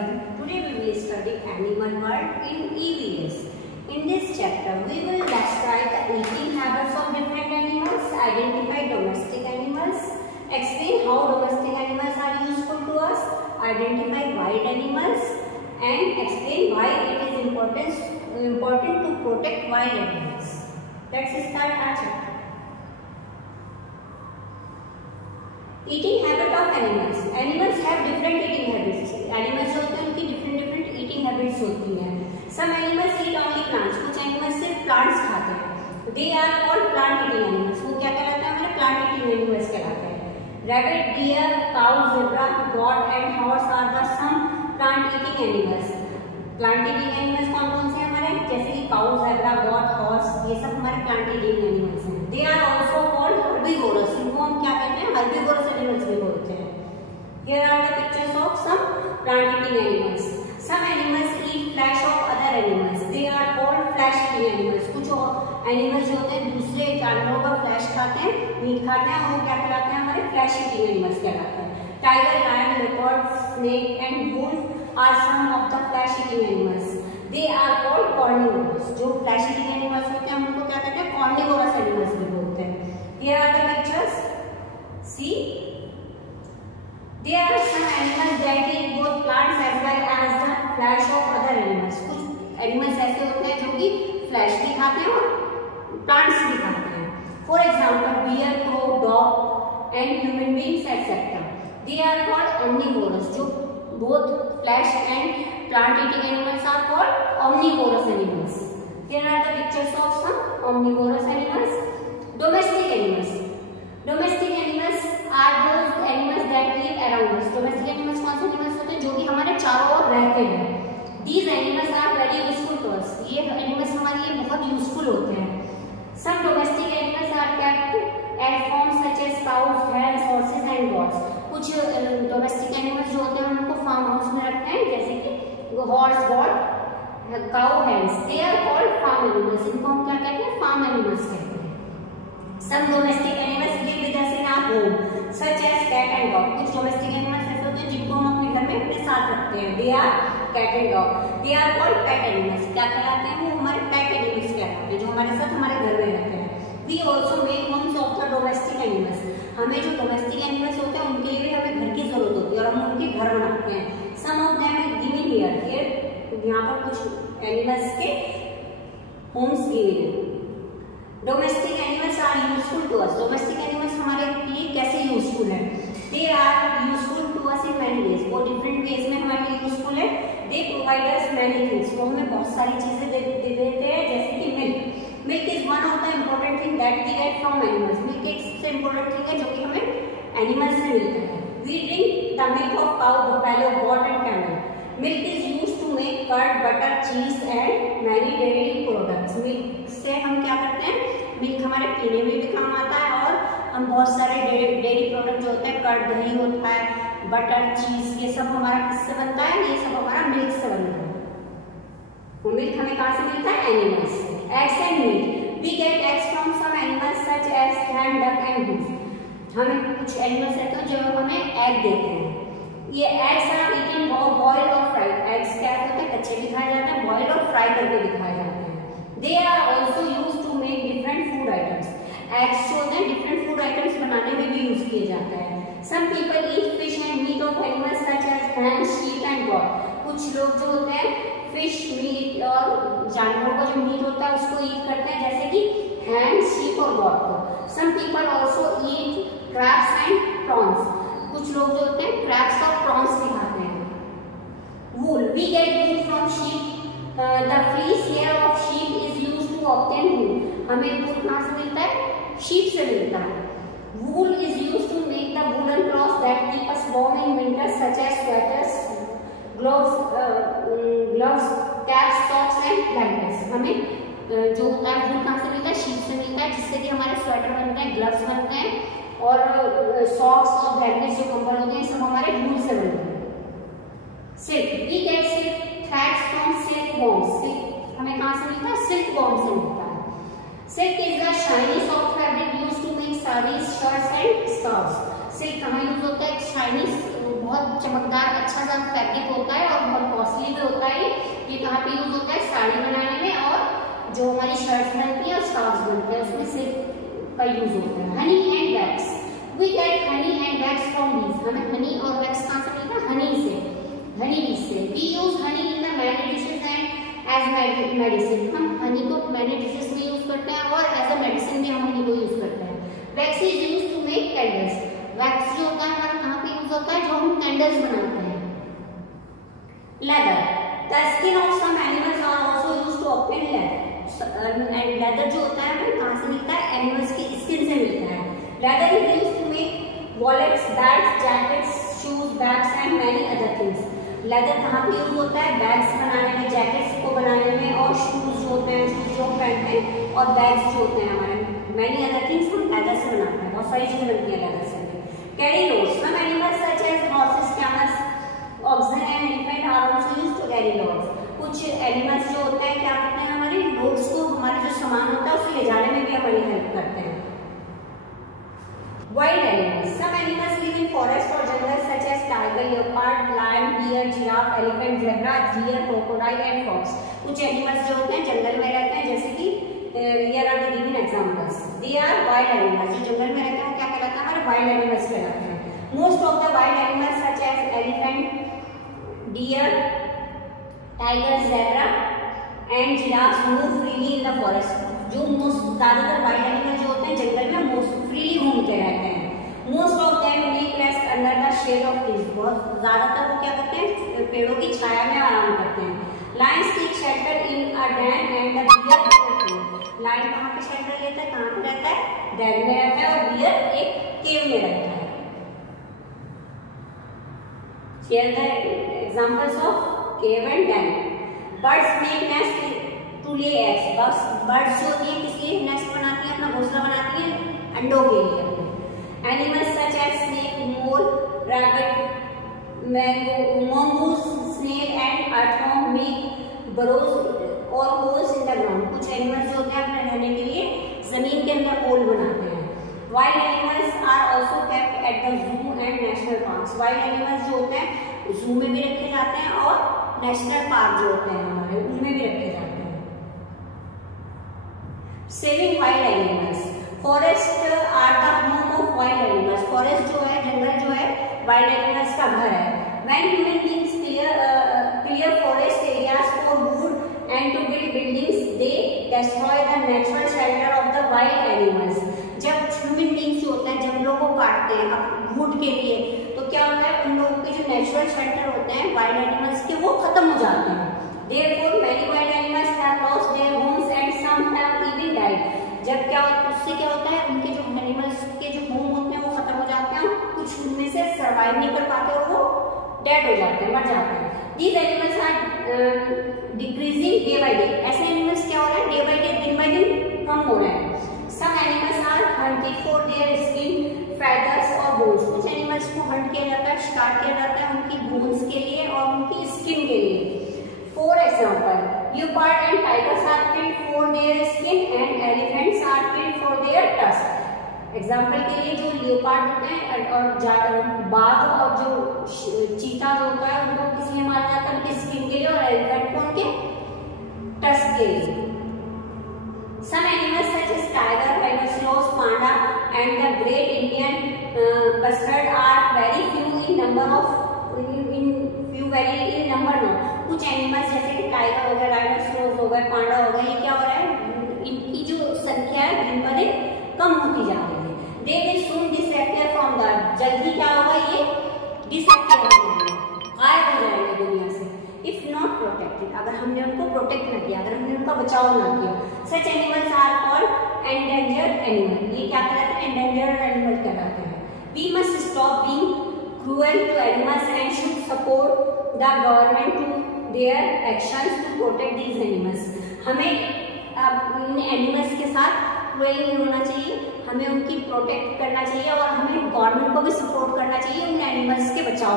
everyone. Today we will study animal world in EVS. In this chapter we will describe the eating habits of different animals, identify domestic animals, explain how domestic animals are useful to us, identify wild animals and explain why it is important to protect wild animals. Let's start our chapter. Eating habit of animals. Animals have different eating habits. Animals जो होते हैं उनकी different eating habits होती हैं. Some animals eat only plants. कुछ animals सिर्फ plants खाते हैं. They are called plant eating animals. वो क्या कहलाते हैं? हमारे plant eating animals कहलाते हैं. Rabbit, deer, cow, zebra, goat and horse are the some plant eating animals. Plant eating animals कौन-कौन से हैं हमारे? जैसे कि cow, zebra, goat, horse ये सब हमारे plant eating animals हैं. They are also called herbivorous. इनको हम क्या कहते हैं? Herbivorous animals भी बोलते हैं. Here are the pictures of some plant eating animals. Some animals eat flesh of other animals. They are called flesh eating animals. कुछ animals जो होते हैं दूसरे जानवरों का flesh खाते हैं, मीट खाते हैं, वो क्या कहलाते हैं? हमारे flesh eating animals कहलाते हैं. Tiger, lion, leopard, snake and wolf are some of the flesh eating animals. They are called carnivores. जो flesh eating animals होते हैं उनको क्या कहते हैं? Carnivorous animals भी बोलते हैं. Here are the pictures. See, there are some animals that eat both plants as well as the flesh of other animals. कुछ animals ऐसे होते हैं जो कि flesh भी खाते हैं और plants भी खाते हैं. For example, bear, crow, dog and human beings etc. They are called omnivorous. जो both flesh and plant eating animals are called omnivorous animals. Here are the pictures of some omnivorous animals. Domestic animals. Domestic animals are those animals that live around us. Domestic animals कौन से animals होते हैं जो कि हमारे चारों ओर रहते हैं. These animals are very useful to us. ये animals हमारे लिए बहुत useful होते हैं. Some domestic animals are kept at farms such as cows, hens, horses and goats. कुछ domestic animals जो होते हैं उनको farm house में रखते हैं जैसे कि horse, goat, cow, hens. They are called farm animals. इनको हम क्या कहते हैं? Farm animals कहते हैं. Some domestic animals live with us in our home, such as cat and dog. कुछ domestic animals ऐसे होते हैं जिनको हम अपने घर में अपने साथ रखते हैं. They are cat and dog. They are called pet animals. क्या कहलाते हैं? वो हमारे pet animals कहलाते हैं जो हमारे साथ हमारे घर में रहते हैं. We also make homes of the domestic animals. हमें जो domestic animals होते हैं उनके लिए भी हमें घर की जरूरत होती है और हम उनके घर बनाते हैं. Some of them are given here. यहाँ पर कुछ animals के homes given हैं. Domestic animals are useful to us. Domestic animals हमारे लिए कैसे useful है? They are useful to us in many ways. वो different ways में हमारे लिए useful है. They provide us many things. वो हमें बहुत सारी चीजें देते हैं जैसे कि milk. Milk is one of the important thing that we get from animals. Milk एक सबसे important thing है जो कि हमें animals से मिलता है. We drink the milk of cow, buffalo, goat and camel. Milk is used to make curd, butter, cheese and many dairy products. Milk से हम क्या करते हैं? मिल्क हमारे पीने में भी काम आता है और हम बहुत सारे डेयरी प्रोडक्ट जो होते हैं कर्ड दही होता है बटर चीज ये सब हमारा किससे बनता है? ये सब हमारा मिल्क से बनता है. वो मिल्क हमें कहाँ से मिलता है? एनिमल्स से. Eggs and meat. We get eggs from some animals such as hen, duck and goose. हमें कुछ एनिमल्स रहते हैं जो हमें एग देते हैं. ये एग्स आर ईटन बॉइल्ड और फ्राइड. एग्स क्या होते हैं? कच्चे भी खाए जाते हैं, बॉइल्ड और फ्राई करके भी खाए जाते हैं. They are also used to make different food items. Eggs जो होते हैं different food items बनाने में भी यूज किए जाते हैं. Some people eat fish and meat of animals such as hen, sheep and goat. कुछ लोग जो होते हैं fish, meat और जानवरों का जो मीट होता है उसको eat करते हैं जैसे कि hen, sheep और goat को. Some people also eat crabs and prawns. कुछ लोग जो होते हैं crabs और prawns भी खाते हैं. Wool. We get wool from sheep. The fleece hair of sheep is used to obtain wool. हमें wool कहाँ से मिलता है? sheep से मिलता है. Wool is used to make the woolen cloths that keep us warm in winter such as sweaters, gloves, caps, socks and blankets. हमें जो होता है wool कहाँ से मिलता है? sheep से मिलता है जिससे कि हमारे स्वेटर बनते हैं, gloves बनते हैं और socks और blankets जो कंबल होते हैं सब हमारे wool से बनते हैं. Silk. We get silk threads from silkworms. Silk हमें कहाँ से मिलता है? silkworm से मिलता है. Silk is the shiny soft fabric used to make sarees, shirts and scarves. Silk कहाँ यूज होता है? shiny बहुत चमकदार अच्छा सा फैब्रिक होता है और बहुत कॉस्टली भी होता है। ये कहाँ पे यूज होता है? साड़ी बनाने में, और जो हमारी शर्ट्स बनती है और स्कार्फ बनते हैं उसमें सिल्क का यूज होता है। Honey and wax, we get honey and wax from bees. हमें हनी और वैक्स कहाँ से मिलता है? हनी से, हनी बीज से। We use honey in the many dishes and as medicine. हम हनी को मैनी डिशेज में यूज करते हैं और एज अ मेडिसिन भी हम हनी को यूज करते हैं। Wax is use to make candles. Wax जो होता है हमारा कहाँ पे यूज होता है? जो हम कैंडल्स बनाते हैं। Leather, the skin of some animals are also used to obtain leather. And leather जो होता है हमें कहाँ से मिलता है? एनिमल्स की स्किन से मिलता है। Leather is used to make wallets, bags, jackets, shoes, bags and many other things. Leather कहाँ पे यूज होता है? बैग्स बनाने में, जैकेट्स को बनाने में, और शूज जो होते हैं, शूज जो पहनते हैं, और बैग्स जो होते हैं हमारे, मैनी अदर थिंग्स हम लेदर से बनाते हैं। बहुत सारी चीजें बनती है लेदर से। Carry loads, some animals such as horses, camels, oxen and elephant are also used to carry loads. कुछ एनिमल्स जो होते हैं क्या करते हैं? हमारे लोड्स को, हमारे जो सामान होता है उसे ले जाने में भी हमारी हेल्प करते हैं। Wild animals, some animals live in forest or jungles such as tiger, leopard, lion, deer, giraffe, elephant, zebra, deer, crocodile and fox. कुछ एनिमल्स जो होते हैं जंगल में रहते हैं, जैसे कि here are the given examples. They are wild animals. जो जंगल में रहते हैं वो क्या कहलाते हैं? हमारे wild animals कहलाते हैं। Most of the wild animals such as elephant, deer, tiger, zebra and giraffes move freely in the forest. जो ज्यादातर वाइल्ड एनिमल जो होते हैं जंगल में मोस्ट फ्रीली घूमते रहते हैं। Most of them take rest under the shade of trees. बहुत ज्यादातर वो क्या करते हैं? पेड़ों की छाया में आराम करते हैं। Lions take shelter in a den and the bear in a cave. Lion कहाँ पे शेल्टर लेता है? कहाँ पे रहता है? डैम में रहता है, और बियर एक केव में रहता है। Here the examples of cave and dam. Birds make nest to lay eggs. Birds जो होती है किस लिए नेस्ट बनाती है? अपना घोंसला बनाती है अंडों के लिए। Animals such as snake, mole, rabbit, mongoose, snail and earthworm make burrows or holes in the ground. कुछ एनिमल्स जो होते हैं अपने रहने के लिए जमीन के अंदर होल बनाते हैं। Wild animals are also kept at the zoo and national parks. Wild animals जो होते हैं जू में भी रखे जाते हैं और नेशनल पार्क जो होते हैं हमारे उनमें भी रखे जाते हैं। Saving wild animals. Forest are the home of wild animals. Forest जो है, जंगल जो है, wild animals का घर है। When human beings clear forest areas for wood and to build buildings, they destroy the natural shelter of the wild animals. जब human beings जो होते हैं जंगलों को काटते हैं वुड के लिए, तो क्या होता है? उन लोगों के जो नेचुरल शेल्टर होते हैं wild animals के, वो खत्म हो जाते हैं। Therefore, many wild animals have lost their homes and some have even died. जब क्या उससे क्या होता है? उनके जो एनिमल्स के जो होम होते हैं वो खत्म हो जाते हैं, कुछ उनमें से सर्वाइव नहीं कर पाते और वो डेड हो जाते हैं, मर जाते हैं। These animals are decreasing day by day. ऐसे एनिमल्स क्या हो रहे हैं? डे बाई डे, दिन बाई दिन कम हो रहे हैं। Some animals are hunted for their skin, feathers और bones. कुछ एनिमल्स को हंट किया जाता है, शिकार किया जाता है उनकी बोन्स के लिए और उनकी स्किन के लिए। For example, leopard and tigers are killed for their skin and elephants are killed for their tusk. Example के लिए जो लियोपार्ड होते हैं और बाघ और जो चीता जो होता है उनको किस लिए मारा जाता है? उनकी स्किन के लिए, और एलिफेंट को उनके टस्क के लिए। Some animals such as tiger, rhinoceros, panda and the great Indian buzzard are very few in number now. कुछ एनिमल्स जैसे कि टाइगर हो गया, राइनोसेरोस हो गए, पांडा हो गया, ये क्या हो रहा है? इनकी जो संख्या है दिन ब दिन कम होती जा रही है। They will soon disappear from the earth. जल्दी क्या होगा? ये disappear हो जाएंगे, गायब हो जाएंगे दुनिया से। If not protected, अगर हमने उनको प्रोटेक्ट न किया, अगर हमने उनका बचाव न किया। Such animals are called endangered animal. ये क्या कहलाते हैं? endangered animal कहलाते हैं। We must stop being cruel to animals and should support the government to their actions to protect these animals. हमें इन एनिमल्स के साथ क्रूएल नहीं होना चाहिए, हमें उनकी प्रोटेक्ट करना चाहिए और हमें गवर्नमेंट को भी सपोर्ट करना चाहिए उन एनिमल्स के बचाव